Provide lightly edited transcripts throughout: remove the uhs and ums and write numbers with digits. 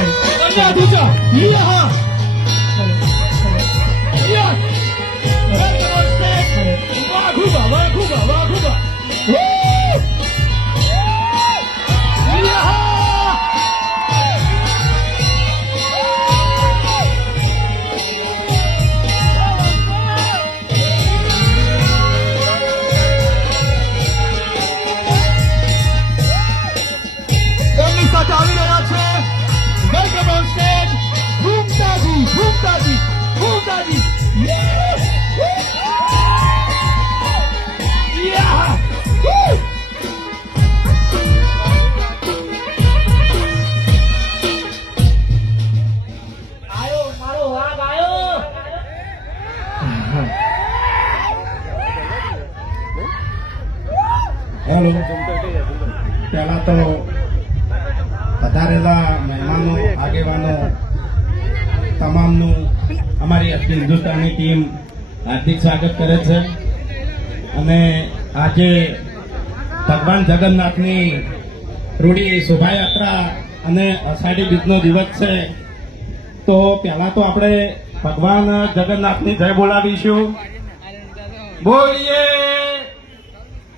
કન્યા દૂજા યહ યહ નમસ્તે વાહ ખૂબા આવી રહ્યા છે વેલકમ ઓન સ્ટેજ ભૂમતાજી આયો મારો વાઘ આયો. હેલો, પહેલા તો વધારેલા મહેમાનો આગેવાનો તમામનું અમારી હિન્દુસ્તાની ટીમ હાર્દિક સ્વાગત કરે છે. અને આજે ભગવાન જગન્નાથની રૂડી શોભાયાત્રા અને અષાઢી બીજનો દિવસ છે. તો પહેલા તો આપણે ભગવાન જગન્નાથની જય બોલાવીશું. બોલીએ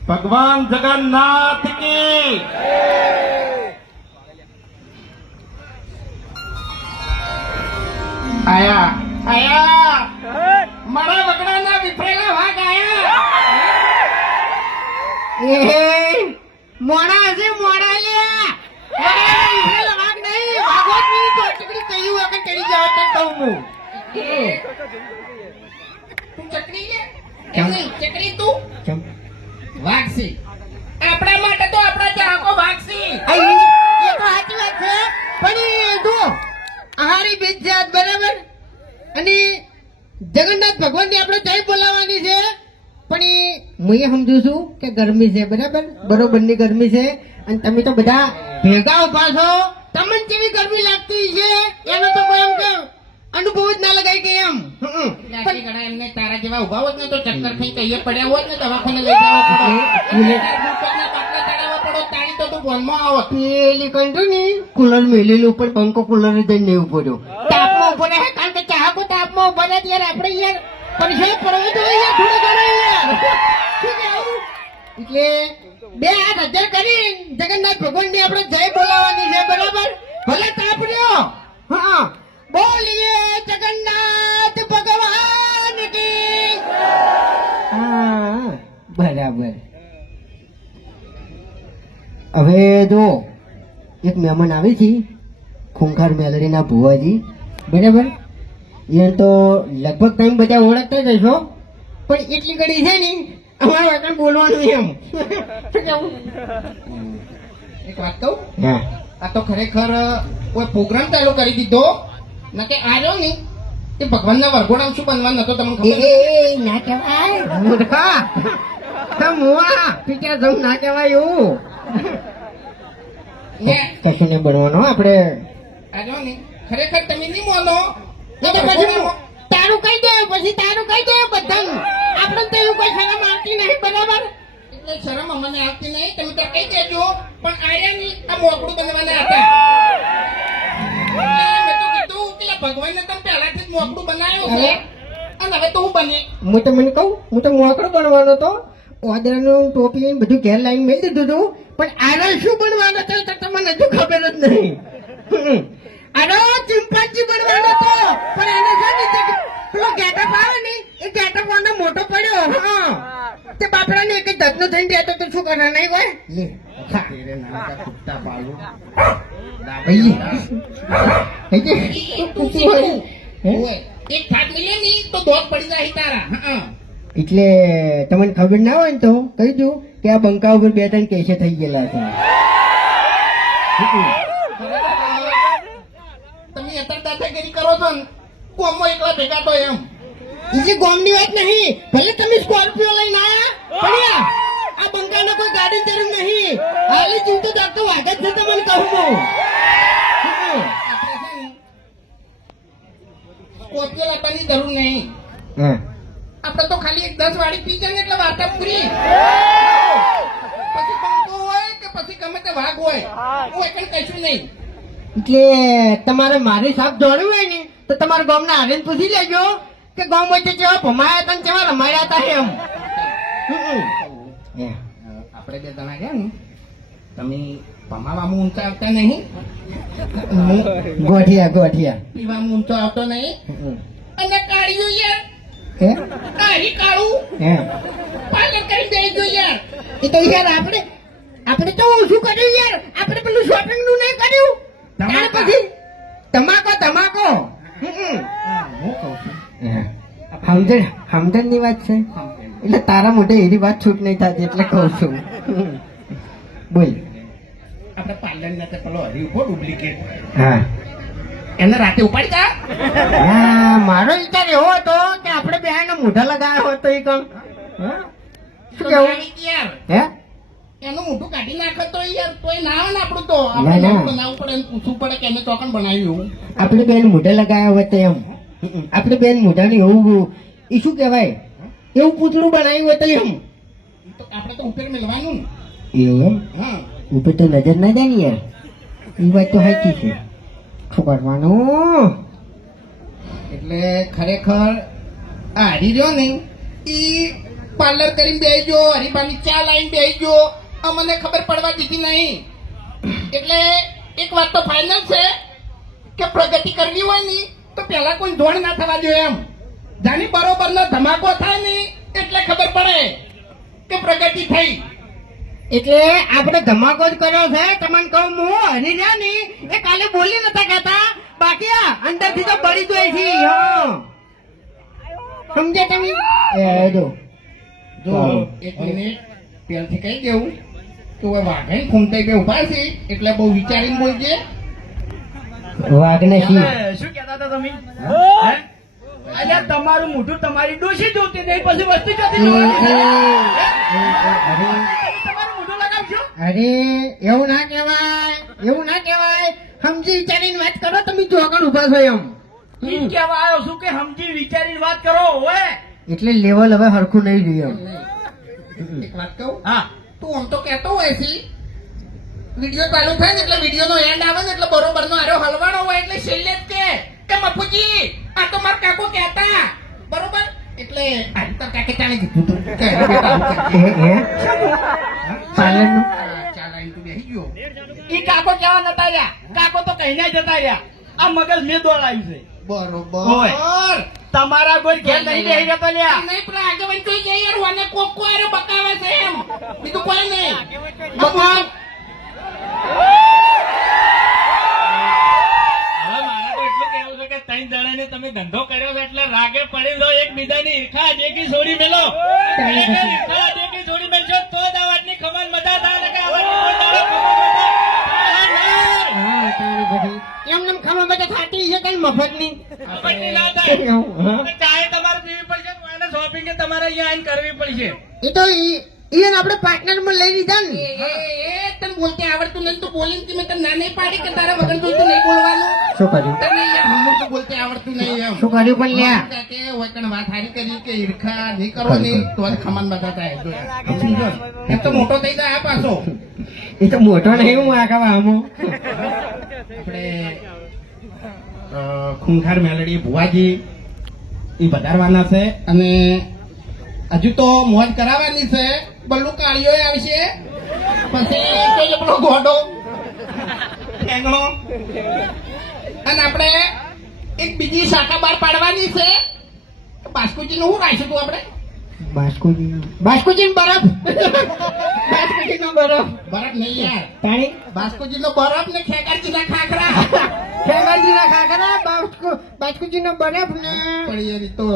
ભગવાન જગન્નાથ કી. આયા મારા વગડાના વિફરેલા વાઘ આયા. મોડા હશે મોડા લ્યા. વિફરેલા વાઘ નહીં, ભાગવતની ચોટકડી કહ્યું વગર ચડી જાવ તો કહું હું. તું ચકડી લે એમ નહીં, ચકડી તું વાઘ છે. આપણા માટે તો આપણા ચાહકો વાઘ છે. એ તો સાચી વાત છે, પણ એ જો આહારી બીજ જાત બરાબર. અને જગન્નાથ ભગવાનની આપણે જય બોલાવવાની છે. પણ એ હું એ સમજુ છું કે ગરમી છે બરાબર, બરોબરની ગરમી છે. અને તમે તો બધા ભેગા ઉભા છો, તમને કેવી ગરમી લાગતી છે એનો તો કોઈ એમ કે અનુભવ જ ના લગાય કે એમ. એમને તારા જેવા ઉભા હોત ને તો ચક્કર ખાઈ કહીએ પડ્યા હોત ને દવાખાને લઈ જવા પેલી કંટ્રો ને કુલર મેલેલું ઉપર પંખો કુલર જઈને ઉભો રહ્યો. તાપમાં ઉભો રહે કારણ કે ચાહકો તાપમાં ઉભા રહે ત્યારે આપણે યાર પરિચય પડવો જોઈએ યાર, થોડો ઘણો યાર. શું કહેવું? એટલે બે હાથ હજાર કરી જગન્નાથ ભગવાનની આપણે જય બોલાવવાની છે બરાબર. ભલે તાપ રહ્યો, હા બોલીએ જગન્નાથ ભગવાન કી. હા બરાબર. હવે જો એક મહેમાન આવે છે ખૂંખાર મેલડીના ભુવાજી બરાબર. એ તો લગભગ તમે બધા ઓળખતા જ હશો, પણ એટલી ઘડી છે ને અમારે આગળ બોલવાનું એમ. શું કહેવું? એક વાત કહું, આ તો ખરેખર કોઈ પ્રોગ્રામ ચાલુ કરી દીધો ના કે આવ્યો ને તે ભગવાનના વરઘોડા શું બનવાનું નતો તમને ખબર? ના કહેવાય મૂર્ખા, પિતા જમ ના કહેવાય એવું. કશું નહીં બનવાનો આપણે. આજો ને ખરેખર તમે નહીં માનો પછી તારું કહી દે, પછી તારું કહી દે બધાનું. આપણે તો એવું કોઈ શરમ આવતી નહીં બરાબર. એટલે શરમ અમને આવતી નહીં, તમે તો કહી દેજો. પણ આર્યા ની આ મોકળું બનવાના હતા. મેં તો કીધું કે ભગવાનને તમે પહેલાથી જ મોકળું બનાવ્યું છે અને હવે તો હું બને. હું તો મને કહું, હું તો મોકળું બનવાનો તો ઓદરાનું ટોપી બધું ઘેર લાઈન મેળ દીધું હતું. પણ આરો શું બનવાનો હતો તો તમને હજુ ખબર જ નહીં. આરો ચિંપાંજી બનવાનો હતો, પણ એને છે ને પેલો ગેટઅપ આવે ને એ ગેટઅપ વાળો મોટો પડ્યો. હા તે બાપડા ને એક જ દત્તનો થઈને રહેતો તો શું કરવાના નહીં હોય. એક થાક મિલે ને તો દોત પડી જાય તારા. એટલે તમને ખબર ના હોય ને તો કહી દઉં કે આ બંકા ઉપર 2-3 કેસે થઈ ગયેલા છે. તમે અત્યારે દાદાગીરી કરો છો ને કોમો એકલા ભેગા તો એમ. એટલે ગોમની વાત નહીં, ભલે તમે સ્કોર્પિયો લઈને આયા પણ આ બંકાનો કોઈ ગાડી જરૂર નહીં. હાલી જીવતો દાખતો વાગ જ છે તમને કહું હું. સ્કોર્પિયો લાવવાની જરૂર નહીં. આપણે તો ખાલી એક 10 વાળી પી જાય એટલે વાર્તા પૂરી. પછી બંકો હોય કે પછી ગમે તે વાઘ હોય હું એકણ કશું નહીં. એટલે તમારે મારી સાપ દોડવું હોય ને તો તમારા ગામના હારીને પૂછી લેજો કે ગામ વચ્ચે કેવા ભમાયા હતા ને કેવા રમાડ્યા હતા એમ. આપણે બે જણા ગયા ને તમે પમાવામાં ઊંચા આવતા નહીં, ગોઠિયા પીવામાં ઊંચો આવતો નહીં. અને કાળિયું યાર, હે કાળી કાળું હે પાર્લર કરી દઈ ગયો યાર. એ તો યાર આપણે તો ઓછું કર્યું યાર. આપણે પેલું શોપિંગ નું નહીં કર્યું. ત્યાર પછી તમાકો હું કહું છું સમજણ ની વાત છે એટલે તારા મોઢે એની વાત છૂટ નહીં થતી એટલે કહું છું. બોલ. આપણે પાર્લર ના પેલો હરી ઉભો ડુપ્લિકેટ હા એને રાતે ઉપાડી જા. હા, મારો વિચાર એવો હતો કે આપણે બે મોઢા લગાવ્યા હોત તો એ કમ શું કેવું યાર હે એનું મોઢું કાઢી નાખે તો યાર તોય ના આવે ને આપણું તો ના, આપણે ના. બનાવવું પડે ને પૂછવું પડે કે એને ચોકન બનાવ્યું. આપણે બેન મોઢા લગાવ્યા હોય તો એમ આપણે બેન મોઢાની એવું એ શું કહેવાય એવું પૂતળું બનાવ્યું હોય તો એમ તો આપણે તો ઉપર મેળવાનું ને. એવું હા ઉપર તો નજર ના જાય ને યાર. એ વાત તો સાચી છે. શું કરવાનું એટલે ખરેખર આ હરી રહ્યો ને ઈ પાર્લર કરીને બેસજો, હરીબાની ચા લાઈન બેસજો, અમને ખબર પડવા દીધી નહીં. એટલે એક વાત તો ફાઇનલ છે કે પ્રગતિ કરવી હોય ને તો પેલા કોઈ ધોણ ના થવા જોઈએ એમ. જાની બરોબર નો ધમાકો થાય ને એટલે ખબર પડે કે પ્રગતિ થઈ. એટલે આપણે ધમાકો જ કર્યો છે. તમને કહું હું હરી રહ્યા ને એ કાલે બોલી નતા કહેતા બાકી આ અંદરથી તો બળી જાય છે. હા સમજે તમે એ જો જો એક મિનિટ પેલથી કહી દેવું તો હવે વાઘે ખૂમતાઈ બે ઉભા છે એટલે બહુ વિચારીને બોલજે. વાઘને શી શું કહેતા હતા તમે? અલ્યા તમારું મોઢું તમારી ડોશી જોતી નહીં, પછી વસ્તુ જોતી તમારું મોઢું લગાવશો. અરે એવું ના કહેવાય સમજી વિચારીને વાત કરો. તમે જો આગળ ઉભા છો એમ ઈ કહેવા આવ્યો છું કે સમજી વિચારીને વાત કરો. ઓએ એટલે લેવલ હવે હરખું નહીં રહ્યું. એક વાત કહું, હા તું આમ તો કહેતો હોય છે વિડીયો ચાલુ થાય ને એટલે વિડીયો નો એન્ડ આવે ને એટલે બરોબર નો આરો હલવાણો હોય એટલે છેલ્લે જ કે મફુજી આ તો મારા કાકો કહેતા બરોબર. એટલે આજે તો કાકે ચાલી કીધું તું કે અરે બેટા આવું કરજે. પાર્લરનું ચા લાઈન તું બેસી ગયો. ઈ કાકો કેવા નતા રહ્યા, કાકો તો કહીને જતા રહ્યા. આ મગજ મેં દોડાયું છે. બરોબર તમારા કોઈ ઘેર નહીં બેહી રહેતો લ્યા. નહીં પેલા આગેવાન જોઈ જાય યાર વાને કોક આરો બકાવે છે એમ બીજું કોઈ નહીં. ભગવાન હવે મારે તો એટલું કહેવું છે કે ત્રણ જણાને તમે ધંધો કર્યો છે એટલે રાગે પડી લો, એકબીજાની ઈર્ખા દેખી છોડી મેલો. ઈર્ખા દેખી છોડી મેલશો તો જ આ વાતની ખબર મજા થાય ને કે આ વાતની કોઈ દાડો ખબર મજા થાય. હા તારી બધી એમને ખબર બધે થાતી છે કઈ મફતની ખબરની ના થાય. અને ચાય તમારે પીવી પડશે, એને શોપિંગ તમારે અહીંયા આવીને કરવી પડશે. એ તો ઈયન આપણે પાર્ટનર માં લઈ લીધા ને. એ તને બોલતે આવડતું નથી તો બોલીને કે મેં તને ના નહીં પાડી કે તારા વગર જોઈતું નહીં બોલવાનું. શું કર્યું તને યાર હમું તો બોલતે આવડતું નહીં એમ. શું કર્યું પણ લ્યા કે હોય કણ વાત હારી કરી કે ઈર્ખા નહીં કરો નહીં તો જ ખમાન બધા થાય. જો યાર, સમજો ને? એ તો મોટો થઈ જાય આ પાછો. એ તો મોટો નહીં હું આખા આમો આપણે ખૂંખાર મેલડી ભુવાજી એ વધારવાના છે અને હજુ તો મોજ કરાવવાની છે. બલ્લુ કાળીઓ આવશે પછી કોઈ પેલો ગોડો ઠેંગણો અને આપણે એક બીજી શાખા બહાર પાડવાની છે. બાસ્કુજી નું શું રાખ્યું તું આપણે? બાસ્કુજી બરફ બાસ્કુજી નો બરફ બરફ નહીં યાર, પાણી બાસ્કુજી નો બરફ ને ખેગારજી ના ખાખરા. ખેગારજી ના ખાખરા બાસ્કુજી નો બરફ ને પણ યાર ઈ તો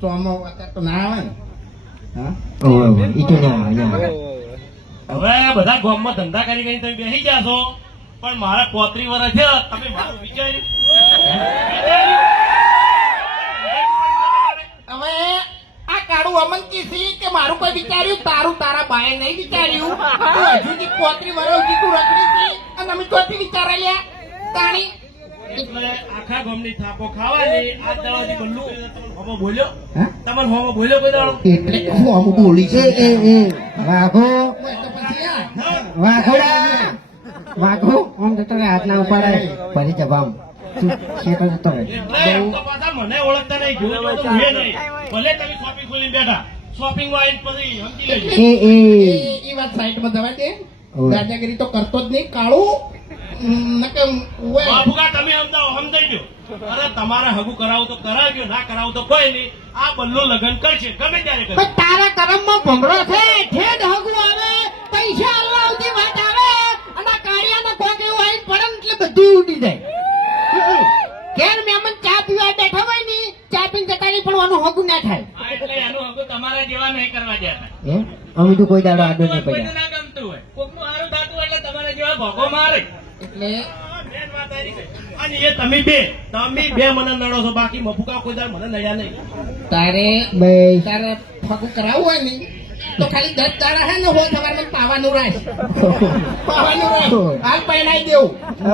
ચોમો અત્યારે તો ના આવે ને. હા ઈ તો ના હવે બધા ગામમાં ધંધા કરી કરીને તમે બેસી ગયા છો, પણ મારા 35 વર્ષ છે, તમે મારું વિચાર્યું? હવે આ કાળું અમનકી સી કે મારું કોઈ વિચાર્યું તારું તારા બાએ નહીં વિચાર્યું. તું હજુ જી 35 વર્ષ સુધી તું રખડી છી અને અમે ચોથી વિચારા લ્યા તાણી. એટલે આખા ગામની થાપો ખાવાની આ દાડાથી બલ્લુ તમને હોમો બોલ્યો? હા? તમને હોમો બોલ્યો કોઈ દાડો? એટલે હું અમુક બોલી છે વાઘો તો પછી યાર હા? વાઘોડા વાઘો આમ જતો રહે હાથ ના ઉપાડે ફરી જવામ તું શેઠો જતો રહે એટલે એમ તો પાછા મને ઓળખતા નહીં જોયું તો હું નહીં. ભલે તમે શોપિંગ ખોલીને બેઠા શોપિંગ માં આવીને પછી સમજી લેજો. એ એ વાત સાઈડમાં જવા દે ઓય. દાદાગીરી તો કરતો જ નહીં કાળું નકે ઓય. બાપુકા તમે સમજાઈ ગયો. અરે તમારે હગું કરાવું તો કરાવજો, ના કરાવું તો કોઈ નહીં. આ બલ્લો લગ્ન કરશે ગમે ત્યારે કરશે. પણ તારા કરમમાં ભમરો છે ઠેડ હગું આવે પૈસા આલવા આવતી વાત આવે અને આ કાળિયાના કોક એવું આવીને પડે ને એટલે બધું ઉડી જાય ઘેર મહેમાન ચા પીવા બેઠા હોય ને ચા પીને જતા રહી પણ આનું હગું ના થાય હા, એટલે એનું હગું તમારા જેવા નહીં કરવા દેતા. હે અમે તો કોઈ દાડો આડો નહીં કોઈને પડ્યા ના ગમતું હોય, કોકનું હારું થતું હોય એટલે તમારા જેવા ભોગો મારે. એટલે મેન વાત આ રહી. અને એ તમે બે મને નડો છો, બાકી મફુકા કોઈ દાડ મને નડ્યા નહીં. તારે બસ તારે ફગું કરાવવું હોય ને તો ખાલી 10 દાડા હે ને હોય સવારમાં પાવાનું રાખ પાવાનું રાખ હાલ પહેરાઈ દેવું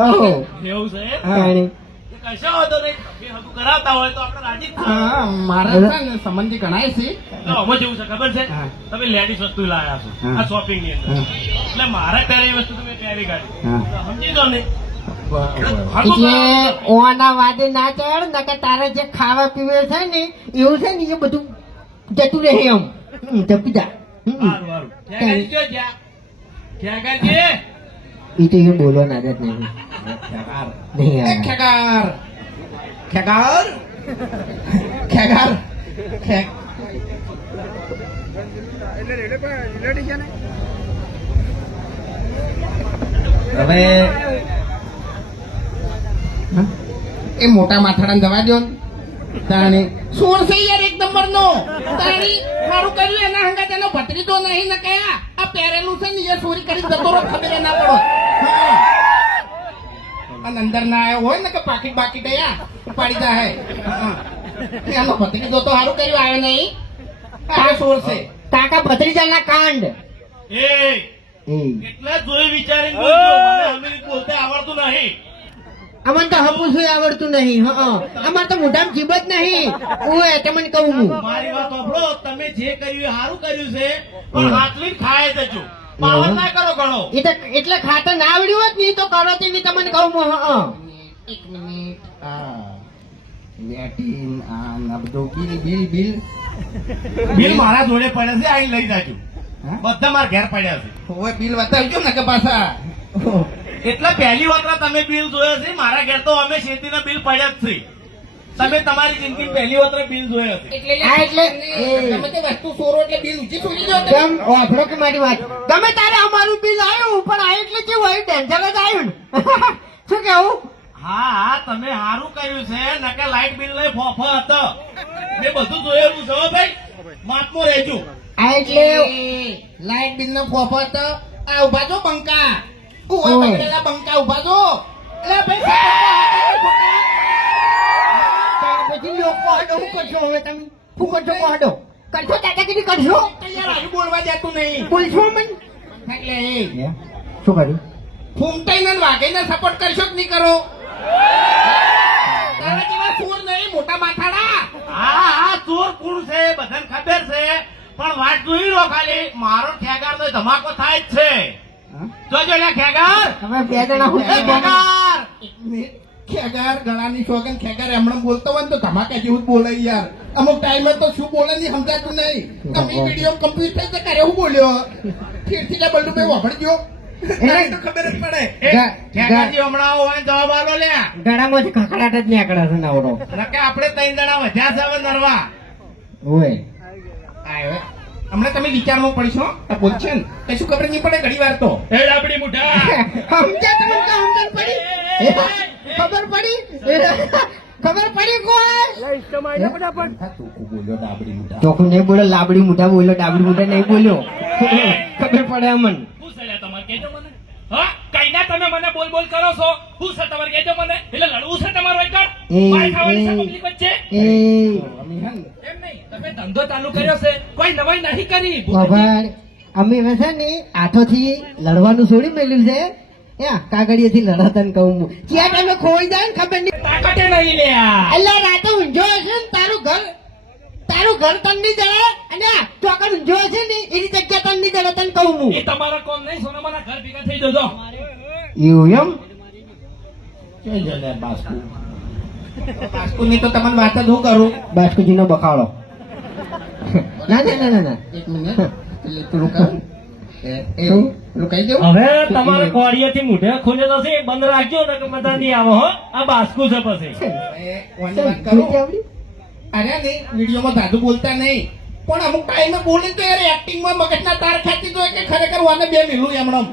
ઓહો એવું છે? કાણી એ કશો વાંધો નહીં. બે હગું કરાવતા હોય તો આપણે રાજી જ થઈએ. હા મારા છે ને સંબંધી ગણાય છે તો આમાં જેવું છે ખબર છે? હા. તમે લેડીઝ વસ્તુ લાયા છો હા. આ શોપિંગ ની અંદર, હા. એટલે મારે પહેરેલી વસ્તુ તમે પહેરી કાઢી. હા. તો સમજી દો ને. હગું એટલે કરાવો. ઓના વાદે ના ચડ ને કે તારે જે ખાવા પીવે છે ને એવું છે ને એ બધું જતું રહે એમ જપી જા હારું, હારું. ક્યાં ગાડી ગયો ત્યાં? ક્યાં ગાડી? એ તો એ બોલવાની આદત નહીં નહીં એ આવે ખેગાર ખેગાર ખેગાર ખેગ હવે એ મોટા માથાડા જવા દો ને. તાણી સોળ છે યાર એક નંબર નો તાણી મારું કર્યું એના હંગા તેનો ભત્રીજો નહીં ને કયા આ પહેરેલું છે ને એ ચોરી કરી જતો રહો ખબર ના પડો હા. અને અંદર ના આવ્યો હોય ને કે પાકીટ બાકી ગયા પાડી દા હે હા. એનો ભત્રીજો તો સારું કર્યું આવ્યો નહીં આ સોળ છે કાકા ભત્રીજાના કાંડ એ એ એટલે જોઈ વિચારીને બોલજો. મને અમેરિક બોલતા આવડતું નહીં. અમને તો હપું શું આવડતું નહીં હા અમારે તો મોઢામાં જીભ જ નહીં ઓય તમને કહું હું મારી વાત સાંભળો. તમે જે કર્યું એ સારું કર્યું છે, પણ હાથલી ખાય જજો. પાવર ના કરો ઘણો. એ તો એટલે ખાતર ના આવડ્યું હોત ને ઈ તો કરો તે બી તમને કહું હું હા એક મિનિટ આ વેટીન આ નબદો બિલ બિલ બિલ બિલ મારા જોડે પડે છે, અહીં લઈ જાજો. હા? બધા મારા ઘેર પડ્યા છે. ઓય બિલ બતાવજો ને કે પાછા એટલે પહેલી વખત તમે બિલ જોયો છે. મારા ઘેર તો અમે શેતીના બિલ પડ્યા જ છે. તમે તમારી જિંદગી પહેલી વખત બિલ જોયો છે. હા, એટલે તમે તે વસ્તુ ચોરો એટલે બિલ ઊંચી છોડી દો તમે. ગમ ઓફરો કે મારી વાત ગમે તારે અમારું બિલ આવ્યું પણ આ એટલે કેવું આવ્યું ટેન્શન જ આવ્યું ને શું કેવું હા હા, તમે સારું કર્યું છે. નકે લાઇટ બિલ લઈ ફોફો હતો. મેં બધું જોયેલું છે હો ભાઈ. માપમાં રહેજો. આ એટલે લાઈટ બિલ નો ફોફત આ ઉભા છો બંકા ઓય ઓય. બગડેલા બંકા ઉભા છો એટલે ભાઈ પછી લોકો હાડો શું કરશો હવે તમે શું કરશો હાડો કરશો દાદાગીરી કરશો તૈયાર આજુ બોલવા જતું નહીં બોલશો મન એટલે એ શું કર્યું ફૂમતાઈને વાઘઈને સપોર્ટ કરશો કે નહીં કરો તારા જેવા સુર નહીં મોટા માથાડા હા હા, ચોર કોણ છે બધાને ખબર છે, પણ વાત જોઈ લો ખાલી. મારો ખેગાર તો ધમાકો થાય જ છે. જોજો લે ખેગાર. હવે બે જણા હું એ ખેગાર. એક મિનિટ. ખેગાર ગળાની સોગન ખેગાર એમણે બોલતો હોય ને તો ધમાકા જેવું જ બોલે યાર અમુક ટાઈમે તો શું બોલે નહીં સમજાતું નહીં તમે વિડીયો કમ્પ્લીટ થઈ જાય કરે હું બોલ્યો ફીરથી લે બલ્લુ ભાઈ વાપરજો તો ખબર જ પડે એ ખેગારજી હમણાં હોય ને જવાબ આલો લે. ગળામાંથી ખખડાટ જ નીકળે છે નવરો નકે આપણે 3 જણા વધ્યા છે હવે નરવા. ઓય આયો હમણાં તમે વિચારમાં પડશો આ બોલશે ને કશું ખબર નહીં પડે ઘણી વાર તો એ ડાબડી મુઠા. સમજ્યા તમને તો સમજણ પડી ખબર પડી ખબર પડી કોઈ બોલ્યો ડાબડી મોટા ચોખ્ખું નહીં બોલો લાબડી મોટા બોલ્યો ડાબડી મોટા નહીં બોલ્યો ખબર પડે અમન શું છે લે તમારે કહેજો મને. હા, કઈના તમે મને બોલ બોલ કરો છો. શું છે તમારે કહેજો મને. એટલે લડવું છે તમારું એકવાર. માર ખાવાની છે પબ્લિક વચ્ચે. એ અમે હે ને એમ નહીં, તમે ધંધો ચાલુ કર્યો છે, કોઈ નવાઈ નથી કરી. બાબા અમે હવે છે ને હાથોથી લડવાનું છોડી મેલ્યું છે કાગળિયેથી લડાતા ને કહું હું જ્યાં ટાઈમે ખોઈ જાય ને ખબર નહીં તાકાતે નહીં લે આ. એટલે રાતે ઊંઝો હશે ને તારું ઘર તન નહીં જડે અને ચોકડ ઊંઝો હશે ને એની જગ્યા તન નહીં જડે તને કહું હું એ તમારા કોમ નહીં, સોનામાના ઘર ભેગા થઈ જજો. એવું એમ જય જય લે બાસ્કુ. બાસ્કુની તો તમને વાત જ હું કરું. બાસ્કુજીનો બખાડો ના ના ના ના ના એક મિનિટ એટલે તું રોકાવ. એવું રોકાઈ જાઉં. હવે તમારે કોડિયાથી મૂઢે ખોલે તો છે એ બંધ રાખજો ને કે બધા નહીં આવો હો આ બાસ્કુ છે પછી ઓની વાત કરું. અરે નહીં વિડીયોમાં દાદુ બોલતા નહીં પણ અમુક ટાઈમે બોલી તો યાર એક્ટિંગમાં મગજના તાર ખેંચી દો કે ખરેખર વાને બે મિલું એમણમ.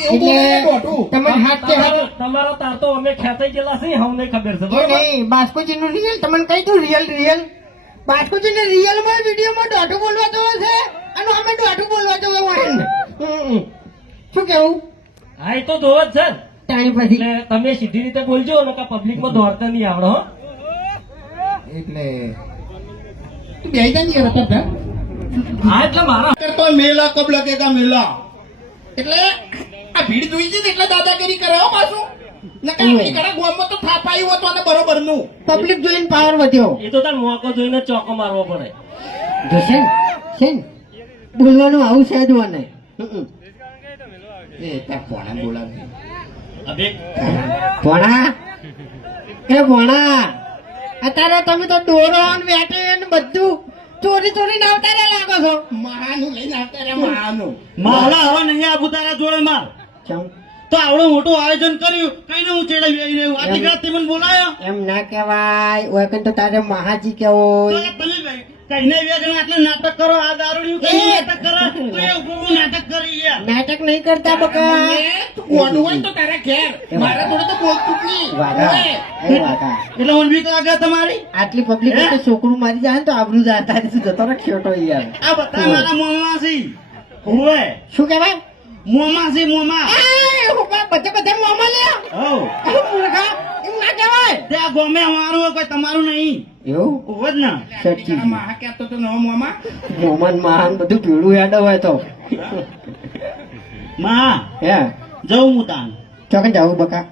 એવું બોલે ખોટું. તમે હાથ કે હાથ તમારો તાર તો અમે ખેંચાઈ ગયેલા છીએ અમને ખબર છે એ બરોબર નહીં બાસ્કુજીનું રિયલ તમને કહી દઉં રિયલ બાસ્કુજીને રિયલમાં વિડીયોમાં દોઢું બોલવા જવો છે અને અમે દોઢું બોલવા જવો હોય ને શું કેવું હા એ તો જોવો જ છે ને. તાણી પછી એટલે તમે સીધી રીતે બોલજો ને કે પબ્લિકમાં દોડતા નહીં આવડો હો એટલે તું બેહી જા ને યાર અત્યારે. હા એટલે મારા કરતો મેલા કબ લગેગા મેલા. એટલે આ ભીડ જોઈ છે ને એટલે દાદાગીરી કરે હો પાછું. નકર આપણી ઘરે ગામમાં તો થાપાયું હતું અને બરોબરનું. પબ્લિક જોઈને પાવર વધ્યો એ તો તાર મોકો જોઈને ચોકો મારવો પડે જોશે છે ને બોલવાનું આવું છે જ મને એ ત્યાં કોણે બોલાવે. અબે ભણા એ ભણા અત્યારે તમે તો દોરો ને વેટી ને બધું ચોરી આવતા લાગો છો મહાનું લઈને આવતા રે મહાનું. મારા હવે નહીં આવું તારા જોડે માર ચમ તો આવડું મોટું આયોજન કર્યું કઈ હું ચેડાવી આવી રહ્યું આટલી ઘણા તે મને બોલાયો એમ ના કહેવાય ઓય કન તો તારે મહાજી કેવો તો તમે કઈને વ્યાજન આટલે નાટક કરો આ દારૂડિયું કઈ નાટક કરે તો એ ઉભું નાટક કરી યાર નાટક નહીં કરતા બકા તું કોનું હોય તો તારા ઘેર મારા જોડે તો બોલતું જ નહીં. વાગા ઓય. એ વાગા એટલે મને બીક લાગે તમારી આટલી પબ્લિક તો છોકરું મારી જાય ને તો આબરૂ જાતા જતો રાખ છોટો યાર આ બધા મારા મોમાં છે હોવે શું કહેવાય મોમાં છે મોમાં બધે મોમાં લે હો મૂર્ખા એમ ના કહેવાય તે આ ગોમે અમારું હોય, કોઈ તમારું નહીં એવું હોવે જ ને સચ્ચી તારા માહા કહેતો તો નવો મોમાં. મોમન મહાન બધું ભેળું યાદ હોય તો માં હે જવું હું તાન ચોકે જાવું બકા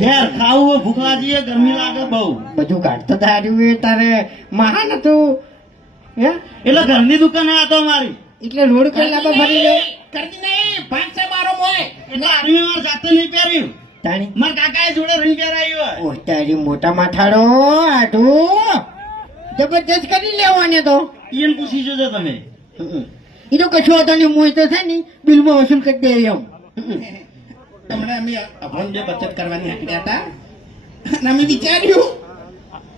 ઘેર ખાવું હોય, ભૂખ લાગી હોય, ગરમી લાગે બહુ બધું કાઢતો તાર્યું એ તારે મહાન હતું હે એટલે ઘરની દુકાને આ તો મારી એટલે રોડ પર લાંબા ફરી ગયો કરતી નહીં ભાગ છે મારો મોય. એટલે આર્મી માં જાતે નહીં પહેર્યું તાણી મારા કાકાએ જોડે રંગ પહેરાયું હોય ઓ તારી મોટા માથાડો આઢું જબરજસ્ત કરી લેવાને તો એને પૂછી જોજો તમે એ તો કશું હતો ને હું તો છે ને બિલમાં વસૂલ કરી દે એમ હમણાં અમે અભણ બે બચત કરવાની નીકળ્યા હતા અને અમે વિચાર્યું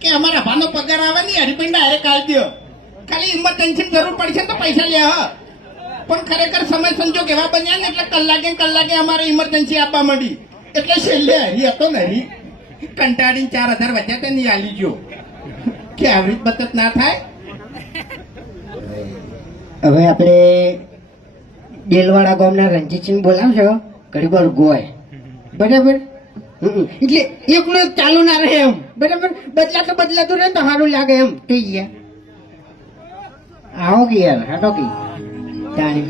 કે અમારા અભાનો પગાર આવે ને હરિપણ ડાયરેક્ટ આવી દો ખાલી ઇમરજન્સી જરૂર પડશે તો પૈસા લે હ પણ ખરેખર સમય સંજોગ એવા બન્યા ને એટલે કલાકે અમારે ઇમરજન્સી આપવા માંડી એટલે છેલ્લે હરી હતો ને હરી કંટાળીને 4000 વધ્યા તે નહીં આલી ગયો કે આવી બચત ના થાય. હવે આપણે ડેલવાડા ગામના રણજીતસિંહ બોલાવશો ઘડી વાર ગોય બરાબર એટલે એકલો એક ચાલુ ના રહે એમ બરાબર બદલાતું રહે ને તો સારું લાગે એમ થઈ ગયા આવો કે યાર હાટો કે તાણી